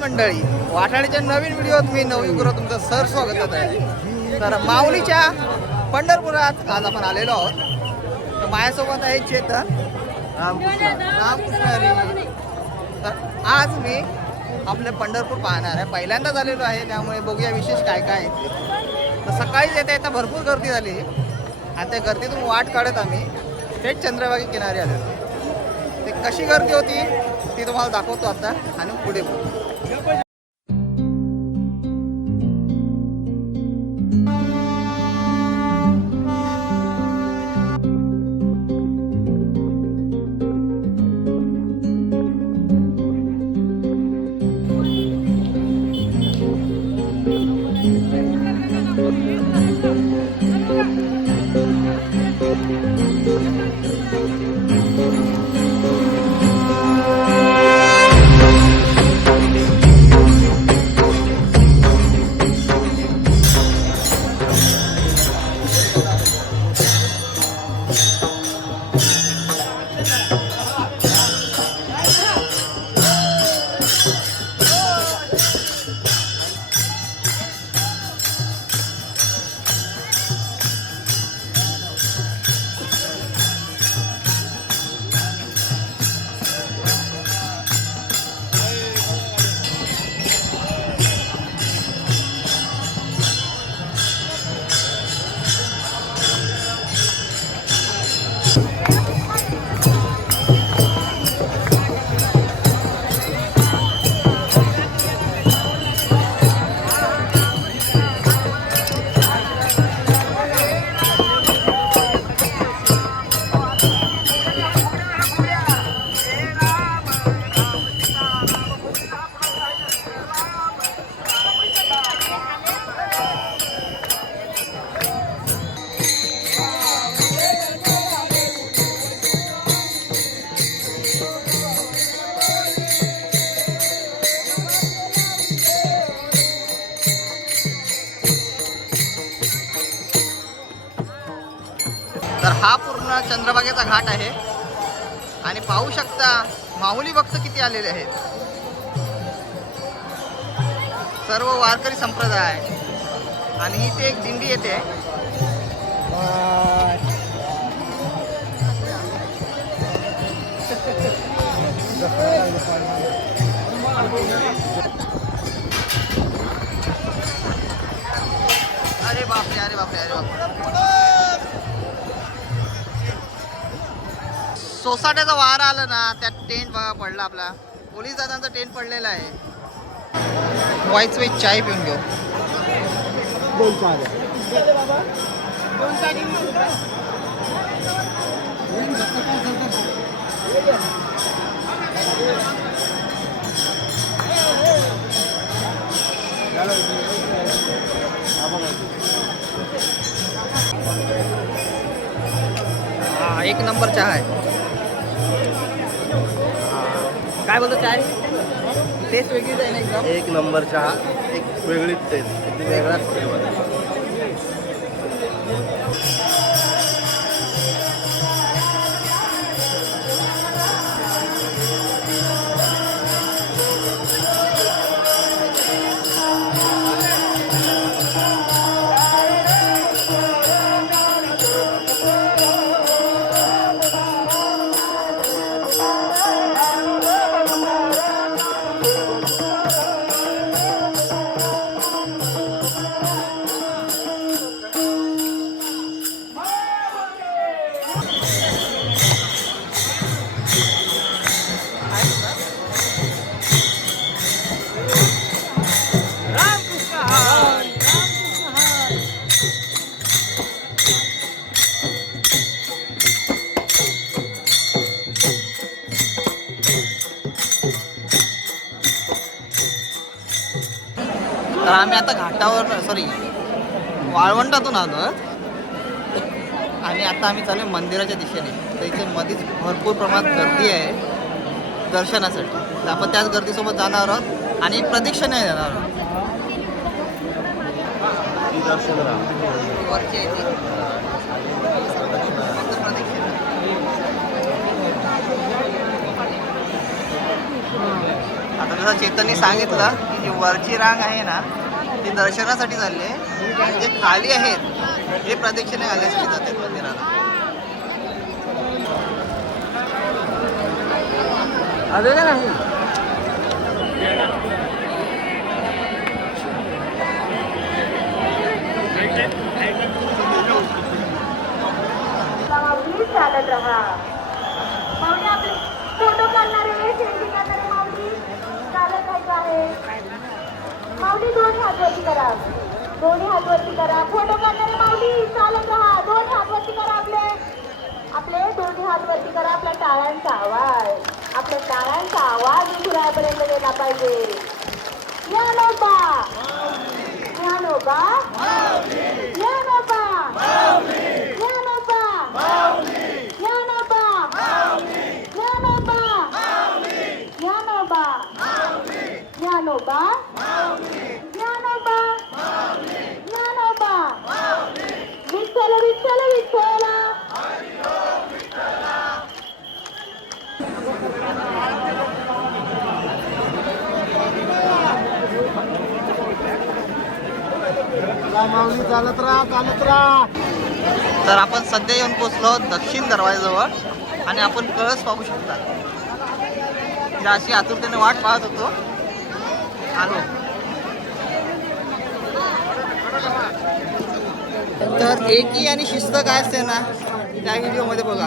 मंडळी वाठाडीच्या नवीन व्हिडिओत मी नवीन गुरु तुमचं सर स्वागत आहे. तर माऊलीच्या पंढरपुरात आज आपण आलेलो आहोत. तर माझ्यासोबत आहे चेतन. रामकृष्ण हरी तर आज मी आपले पंढरपूर पाहणार आहे. पहिल्यांदाच आलेलो आहे त्यामुळे बघूया विशेष काय काय आहे तर सकाळीच येता येता भरपूर गर्दी झाली. आणि त्या गर्दीतून वाट काढत आम्ही थेट चंद्रभागी किनारी आलेलो. ते कशी गर्दी होती ती तुम्हाला दाखवतो आता. आणि पुढे बघू तर शकता? माऊली भक्त किती आलेले आहेत? सर्व वारकरी संप्रदाय. आणि इथे एक दिंडी येते. अरे बापरे अरे बापरे अरे बापरे. सोसाट्याचा वार आला ना त्यात टेंट बघा पडला आपला. पोलीस दादांचा टेंट पडलेला आहे. वाईच वाईच चाय पिऊन घेऊ. हा एक नंबर चहा आहे. काय बोलतो चाय? टेस्ट वेगळीच आहे ना एकदम? एक नंबर चहा एक वेगळीच टेस्ट वेगळाच flavor तर आम्ही आता घाटावर सॉरी वाळवंटातून आलो आणि आता आम्ही चालू मंदिराच्या दिशेने. तर इथे मध्येच भरपूर प्रमाणात गर्दी आहे दर्शनासाठी. तर आपण त्याच गर्दीसोबत जाणार आहोत आणि प्रदक्षिणा येणार आहोत दर्शन राहा वरची आहे ती. फक्त प्रदक्षिणा. आता जसं चेतननी सांगितलं की जी वरची रांग आहे ना ती दर्शनासाठी चालली आहे. आणि जे खाली आहेत हे प्रदक्षिणे घालण्यासाठी जातात मंदिराला. चालत राहा माऊली आपले फोटो काढणारे सेल्फी काढणारे माऊली चालत राहायचं आहे माऊली दोन हात वरती करा. दोन्ही हात वरती करा. फोटो काढणारे माऊली चालत राहा. दोन हात वरती करा आपले. आपले दोन्ही हात वरती करा आपल्या टाळ्यांचा आवाज. आपल्या टाळ्यांचा आवाज विठुरायापर्यंत गेला पाहिजे. ज्ञानोबा ज्ञानोबा ज्ञानोबा ज्ञानोबा ज्ञानोबा ज्ञानोबा ज्ञानोबा ज्ञानोबा? ज्ञानोबा? ज्ञानोबा? विठ्ठल विठ्ठल विठ्ठला. चालत राहा चालत राहा. तर आपण सध्या येऊन पोचलो दक्षिण दरवाजाजवळ आणि आपण कळस पाहू शकता. अशी आतुरतेने वाट पाहत होतो. आलो तर एकी आणि शिस्त काय असते ना त्या व्हिडिओमध्ये बघा.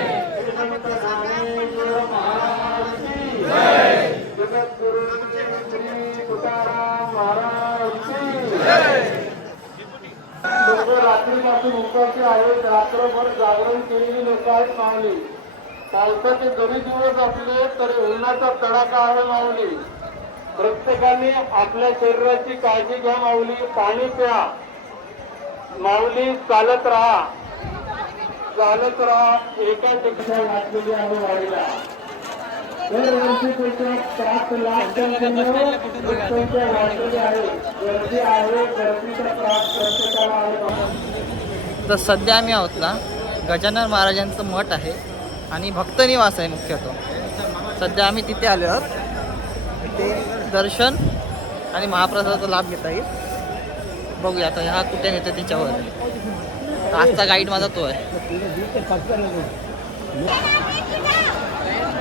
लोक रात्रीपासून उपाशी आहेत रात्रभर जागरण केलेली लोक आहेत माऊली पावसाचे जरी दिवस असले तरी उन्हाचा तडाखा आहे मावली प्रत्येकाने आपल्या शरीराची काळजी घ्या माऊली पाणी प्या माऊली चालत राहा चालत राहा एका ठिकाणी घातलेली आहे वाढीला दरवर्षी त्याच्या सात लाख वाढलेली आहे गर्दी आहे गर्दीचा त्रास प्रत्येकाला आहे तर सध्या आम्ही आहोत ना गजानन महाराजांचं मठ आहे आणि भक्तनिवास आहे मुख्यतः. सध्या आम्ही तिथे आलो आहोत. ते दर्शन आणि महाप्रसादाचा लाभ घेता येईल. बघूया आता हा कुठे नेतो त्याच्यावर. आजचा गाईड माझा तो आहे.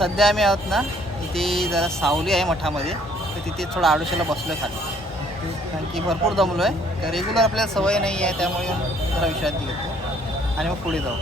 सध्या आम्ही आहोत ना इथे जरा सावली आहे मठामध्ये. तर तिथे थोडं आडोशाला बसलो आहे खाली. कारण की भरपूर दमलो आहे तर रेग्युलर आपल्याला सवय नाही आहे त्यामुळे जरा विश्रांती घेतो. आणि मग पुढे जाऊ.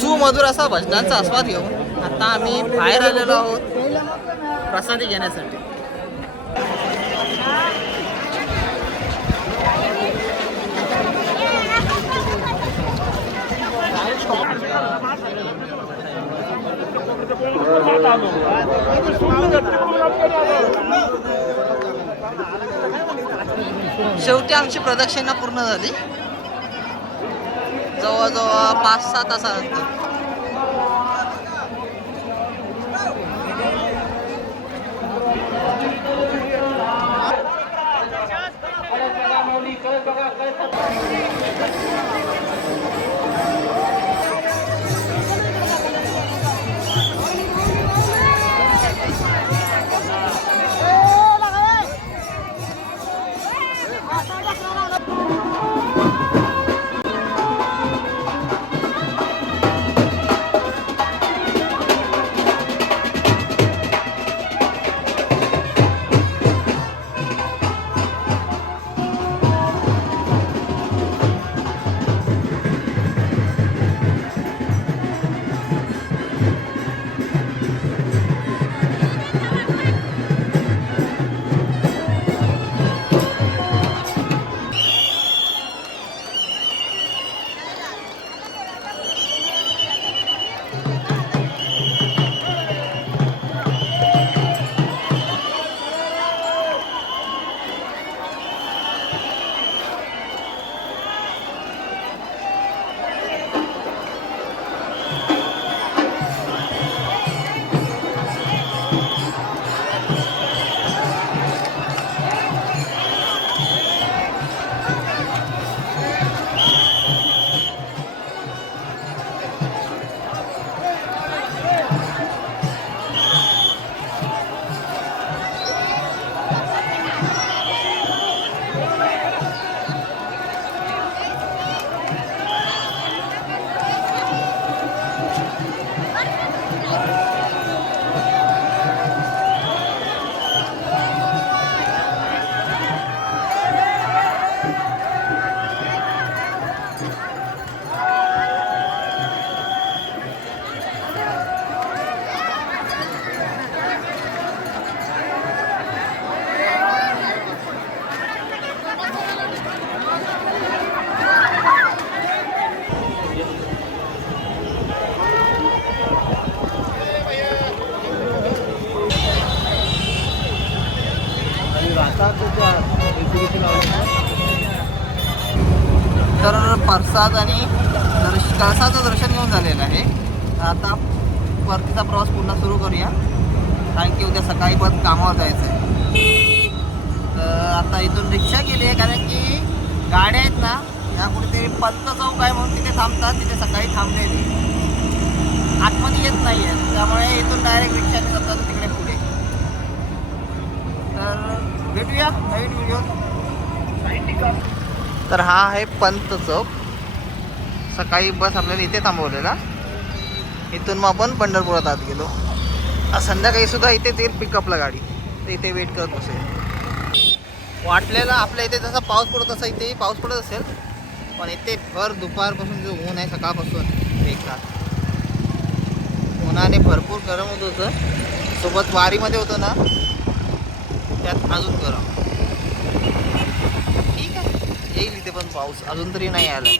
सुमधुर असा भजनांचा आस्वाद घेऊन आता आम्ही बाहेर आलेलो आहोत प्रसादी घेण्यासाठी. शेवटी आमची प्रदक्षिणा पूर्ण झाली. जवळजवळ पाच सहा तासानंतर. तर प्रसाद आणि दर्श कळसाचं दर्शन घेऊन झालेलं आहे. आता परतीचा प्रवास पुन्हा सुरू करूया. कारण की उद्या सकाळी पण कामावर जायचं आहे तर आता इथून रिक्षा केली आहे कारण की गाड्या आहेत ना या कुठेतरी पंत चौक आहे म्हणून तिथे थांबतात तिथे सकाळी थांबलेली. आतमध्ये येत नाही आहेत त्यामुळे इथून डायरेक्ट रिक्षाने जातात तिकडे पुढे. तर तर भेटूया नवीन व्हिडिओ तर हा आहे पंत चौक. सकाळी बस आपल्याला इथे थांबवलेला. इथून मग आपण पंढरपुरात आत गेलो. संध्याकाळी सुद्धा इथेच येईल पिकअपला गाडी. तर इथे वेट करत बसेल वाटलेला आपल्या इथे जसा पाऊस पडत तसा इथेही पाऊस पडत असेल. पण इथे भर दुपारपासून जो ऊन आहे सकाळपासून बेकार. उन्हाने भरपूर गरम होत होतं. सोबत वारीमध्ये होतं ना त्यात अजून गरम. ठीक आहे. येईल इथे पण पाऊस. अजून तरी नाही आला.